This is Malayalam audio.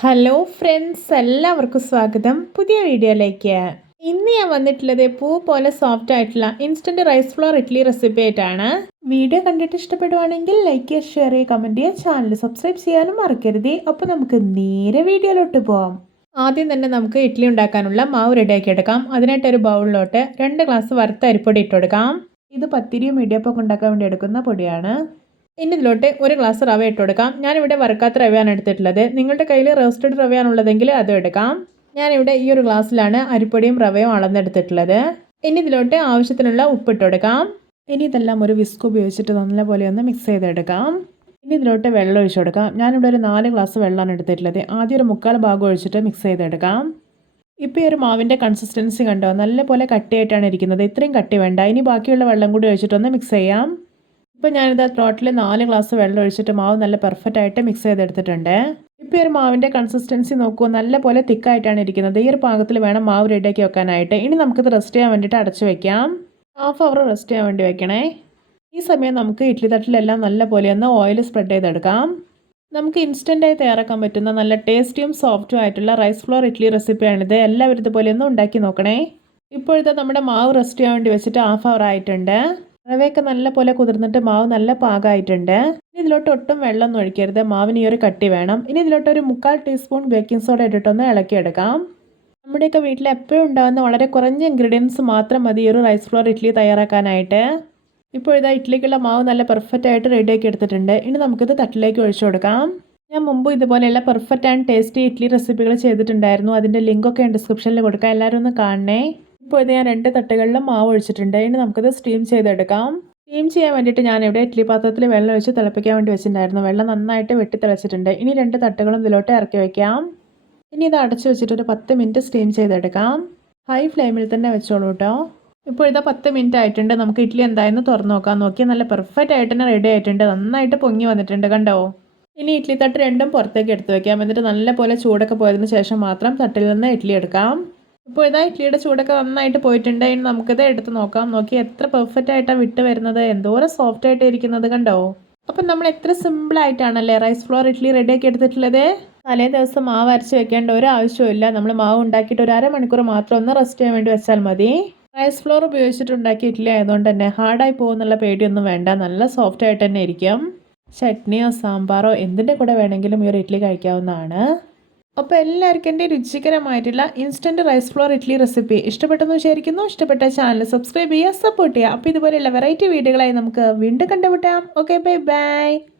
ഹലോ ഫ്രണ്ട്സ് എല്ലാവർക്കും സ്വാഗതം. പുതിയ വീഡിയോയിലേക്ക്. ഇന്ന് ഞാൻ വന്നിട്ടുള്ളത് പൂ പോലെ സോഫ്റ്റ് ആയിട്ടുള്ള instant rice flour idli recipe ആയിട്ടാണ്. വീഡിയോ കണ്ടിട്ട് ഇഷ്ടപ്പെടുവാണെങ്കിൽ ലൈക്ക് ചെയ്യുക ഷെയർ ചെയ്യുക കമന്റ് ചെയ്യുക ചാനൽ സബ്സ്ക്രൈബ് ചെയ്യാനും മറക്കരുത്. അപ്പോൾ നമുക്ക് നേരെ വീഡിയോയിലോട്ട് പോവാം. ആദ്യം തന്നെ നമുക്ക് ഇഡ്ഡലി ഉണ്ടാക്കാനുള്ള മാവ് റെഡിയാക്കി എടുക്കാം. അതിനായിട്ട് ഒരു ബൗളിലോട്ട് രണ്ട് ഗ്ലാസ് വറുത്ത അരിപ്പൊടി ഇട്ടുകൊടുക്കാം ഇത് പത്തിരിയും ഇടിയപ്പൊക്കെ ഉണ്ടാക്കാൻ വേണ്ടി എടുക്കുന്ന പൊടിയാണ്. ഇനി ഇതിലോട്ട് ഒരു ഗ്ലാസ് റവ ഇട്ട് കൊടുക്കാം ഞാനിവിടെ വറുക്കാത്ത റവയാണ് എടുത്തിട്ടുള്ളത്. നിങ്ങളുടെ കയ്യിൽ റോസ്റ്റഡ് റവയാണുള്ളതെങ്കിൽ അതും എടുക്കാം. ഞാനിവിടെ ഈ ഒരു ഗ്ലാസ്സിലാണ് അരിപ്പൊടിയും റവയും അളന്നെടുത്തിട്ടുള്ളത്. ഇനി ഇതിലോട്ട് ആവശ്യത്തിനുള്ള ഉപ്പിട്ട് കൊടുക്കാം ഇനി ഇതെല്ലാം ഒരു വിസ്ക് ഉപയോഗിച്ചിട്ട് നല്ലപോലെ ഒന്ന് മിക്സ് ചെയ്തെടുക്കാം. ഇനി ഇതിലോട്ട് വെള്ളം ഒഴിച്ചു കൊടുക്കാം. ഞാനിവിടെ ഒരു നാല് ഗ്ലാസ് വെള്ളമാണ് എടുത്തിട്ടുള്ളത്. ആദ്യം ഒരു മുക്കാൽ ഭാഗം ഒഴിച്ചിട്ട് മിക്സ് ചെയ്തെടുക്കാം. ഇപ്പോൾ ഈ ഒരു മാവിന്റെ കൺസിസ്റ്റൻസി കണ്ടോ? നല്ലപോലെ കട്ടിയായിട്ടാണ് ഇരിക്കുന്നത്. ഇത്രയും കട്ടി വേണ്ട. ഇനി ബാക്കിയുള്ള വെള്ളം കൂടി ഒഴിച്ചിട്ടൊന്ന് മിക്സ് ചെയ്യാം. ഇപ്പോൾ ഞാനിത് ത്രോട്ടിൽ നാല് ഗ്ലാസ് വെള്ളം ഒഴിച്ചിട്ട് മാവ് നല്ല പെർഫെക്റ്റ് ആയിട്ട് മിക്സ് ചെയ്തെടുത്തിട്ടുണ്ട്. ഇപ്പോൾ ഒരു മാവിന്റെ കൺസിസ്റ്റൻസി നോക്കൂ നല്ല പോലെ തിക്കായിട്ടാണ് ഇരിക്കുന്നത്. ഈ ഒരു പാകത്തിൽ വേണം മാവ് റെഡിയാക്കി വെക്കാനായിട്ട്. ഇനി നമുക്കിത് റെസ്റ്റ് ചെയ്യാൻ വേണ്ടിയിട്ട് അടച്ചു വെക്കാം. ഹാഫ് അവർ റെസ്റ്റ് ചെയ്യാൻ വേണ്ടി വെക്കണേ. ഈ സമയം നമുക്ക് ഇഡ്ലി തട്ടിലെല്ലാം നല്ല പോലെ ഒന്ന് ഓയിൽ സ്പ്രെഡ് ചെയ്തെടുക്കാം. നമുക്ക് ഇൻസ്റ്റന്റായി തയ്യാറാക്കാൻ പറ്റുന്ന നല്ല ടേസ്റ്റിയും സോഫ്റ്റും ആയിട്ടുള്ള റൈസ് ഫ്ലോർ ഇഡ്ഡലി റെസിപ്പിയാണിത് എല്ലാവരും ഇതുപോലെ ഒന്ന് ഉണ്ടാക്കി നോക്കണേ. ഇപ്പോഴത്തെ നമ്മുടെ മാവ് റെസ്റ്റ് ചെയ്യാൻ വേണ്ടി വെച്ചിട്ട് ഹാഫ് അവർ ആയിട്ടുണ്ട്. റവയൊക്കെ നല്ല പോലെ കുതിർന്നിട്ട് മാവ് നല്ല പാകമായിട്ടുണ്ട് ഇനി ഇതിലോട്ട് ഒട്ടും വെള്ളം ഒഴിക്കരുത്. മാവിന് ഈ ഒരു കട്ടി വേണം. ഇനി ഇതിലോട്ട് ഒരു മുക്കാൽ ടീസ്പൂൺ ബേക്കിംഗ് സോഡ ഇട്ടിട്ടൊന്ന് ഇളക്കിയെടുക്കാം. നമ്മുടെയൊക്കെ വീട്ടിൽ എപ്പോഴും ഉണ്ടാകുന്ന വളരെ കുറഞ്ഞ ഇൻഗ്രീഡിയൻസ് മാത്രം മതി ഈ ഒരു റൈസ് ഫ്ലോർ ഇഡ്ഡലി തയ്യാറാക്കാനായിട്ട്. ഇപ്പോൾ ഇതാ ഇഡ്ഡലിക്കുള്ള മാവ് നല്ല പെർഫെക്റ്റ് ആയിട്ട് റെഡിയാക്കി എടുത്തിട്ടുണ്ട്. ഇനി നമുക്കിത് തട്ടിലേക്ക് ഒഴിച്ചു കൊടുക്കാം. ഞാൻ മുമ്പ് ഇതുപോലെയുള്ള പെർഫെക്റ്റ് ആൻഡ് ടേസ്റ്റി ഇഡ്ഡലി റെസിപ്പികൾ ചെയ്തിട്ടുണ്ടായിരുന്നു. അതിന്റെ ലിങ്കൊക്കെ ഡിസ്ക്രിപ്ഷനിൽ കൊടുക്കാം. എല്ലാവരും ഒന്ന് കാണണേ. ഇപ്പോൾ ഇത് ഞാൻ രണ്ട് തട്ടുകളിലും മാവ് ഒഴിച്ചിട്ടുണ്ട്. ഇനി നമുക്കത് സ്റ്റീം ചെയ്തെടുക്കാം. സ്റ്റീം ചെയ്യാൻ വേണ്ടിയിട്ട് ഞാൻ ഇവിടെ ഇഡ്ഡലി പാത്രത്തിൽ വെള്ളം ഒഴിച്ച് തിളപ്പിക്കാൻ വേണ്ടി വെച്ചിട്ടുണ്ടായിരുന്നു. വെള്ളം നന്നായിട്ട് വെട്ടി തിളച്ചിട്ടുണ്ട്. ഇനി രണ്ട് തട്ടുകളും ഇതിലോട്ട് ഇറക്കി വയ്ക്കാം ഇനി ഇത് അടച്ചു വെച്ചിട്ട് ഒരു പത്ത് മിനിറ്റ് സ്റ്റീം ചെയ്തെടുക്കാം. ഹൈ ഫ്ലെയിമിൽ തന്നെ വെച്ചോളൂ കേട്ടോ. ഇപ്പോൾ ഇതാ പത്ത് മിനിറ്റ് ആയിട്ടുണ്ട്. നമുക്ക് ഇഡ്ഡലി എന്തായെന്ന് തുറന്നു നോക്കാം. നോക്കി നല്ല പെർഫെക്റ്റ് ആയിട്ട് തന്നെ റെഡി ആയിട്ടുണ്ട്. നന്നായിട്ട് പൊങ്ങി വന്നിട്ടുണ്ട് കണ്ടോ? ഇനി ഇഡ്ഡലി തട്ട് രണ്ടും പുറത്തേക്ക് എടുത്ത് വെക്കാം. എന്നിട്ട് നല്ല പോലെ ചൂടൊക്കെ പോയതിന് ശേഷം മാത്രം തട്ടിൽ നിന്ന് ഇഡ്ഡലി എടുക്കാം. ഇപ്പോൾ ഇതാ ഇഡ്ഡലിയുടെ ചൂടൊക്കെ നന്നായിട്ട് പോയിട്ടുണ്ട്. ഇനി നമുക്കിത് എടുത്ത് നോക്കാം. നോക്കി എത്ര പെർഫെക്റ്റ് ആയിട്ടാണ് വിട്ട് വരുന്നത്. എന്തോരം സോഫ്റ്റ് ആയിട്ട് ഇരിക്കുന്നത് കണ്ടോ? അപ്പം നമ്മൾ എത്ര സിമ്പിൾ ആയിട്ടാണല്ലേ റൈസ് ഫ്ലോർ ഇഡ്ഡലി റെഡിയാക്കി എടുത്തിട്ടുള്ളത്? തലേ ദിവസം മാവ് അരച്ച് വെക്കേണ്ട ഒരു ആവശ്യമില്ല നമ്മൾ മാവ് ഉണ്ടാക്കിയിട്ട് ഒരു അരമണിക്കൂർ മാത്രം ഒന്ന് റെസ്റ്റ് ചെയ്യാൻ വേണ്ടി വെച്ചാൽ മതി. റൈസ് ഫ്ലോർ ഉപയോഗിച്ചിട്ട് ഉണ്ടാക്കി ഇഡ്ഡലി ആയതുകൊണ്ട് തന്നെ ഹാർഡായി പോകുന്നുള്ള പേടിയൊന്നും വേണ്ട. നല്ല സോഫ്റ്റ് ആയിട്ട് തന്നെ ഇരിക്കും. ചട്നിയോ സാമ്പാറോ എന്തിന്റെ കൂടെ വേണമെങ്കിലും ഈ ഒരു ഇഡ്ഡലി കഴിക്കാവുന്നതാണ്. അപ്പോൾ എല്ലാവർക്കും എന്റെ രുചികരമായിട്ടുള്ള instant rice flour idli recipe ഇഷ്ടപ്പെട്ടെന്ന് വിചാരിക്കുന്നു. ഇഷ്ടപ്പെട്ട ചാനൽ സബ്സ്ക്രൈബ് ചെയ്യുക സപ്പോർട്ട് ചെയ്യുക. അപ്പോൾ ഇതുപോലെയുള്ള വെറൈറ്റി വീഡിയോകളായി നമുക്ക് വീണ്ടും കണ്ടുമുട്ടാം. Okay bye bye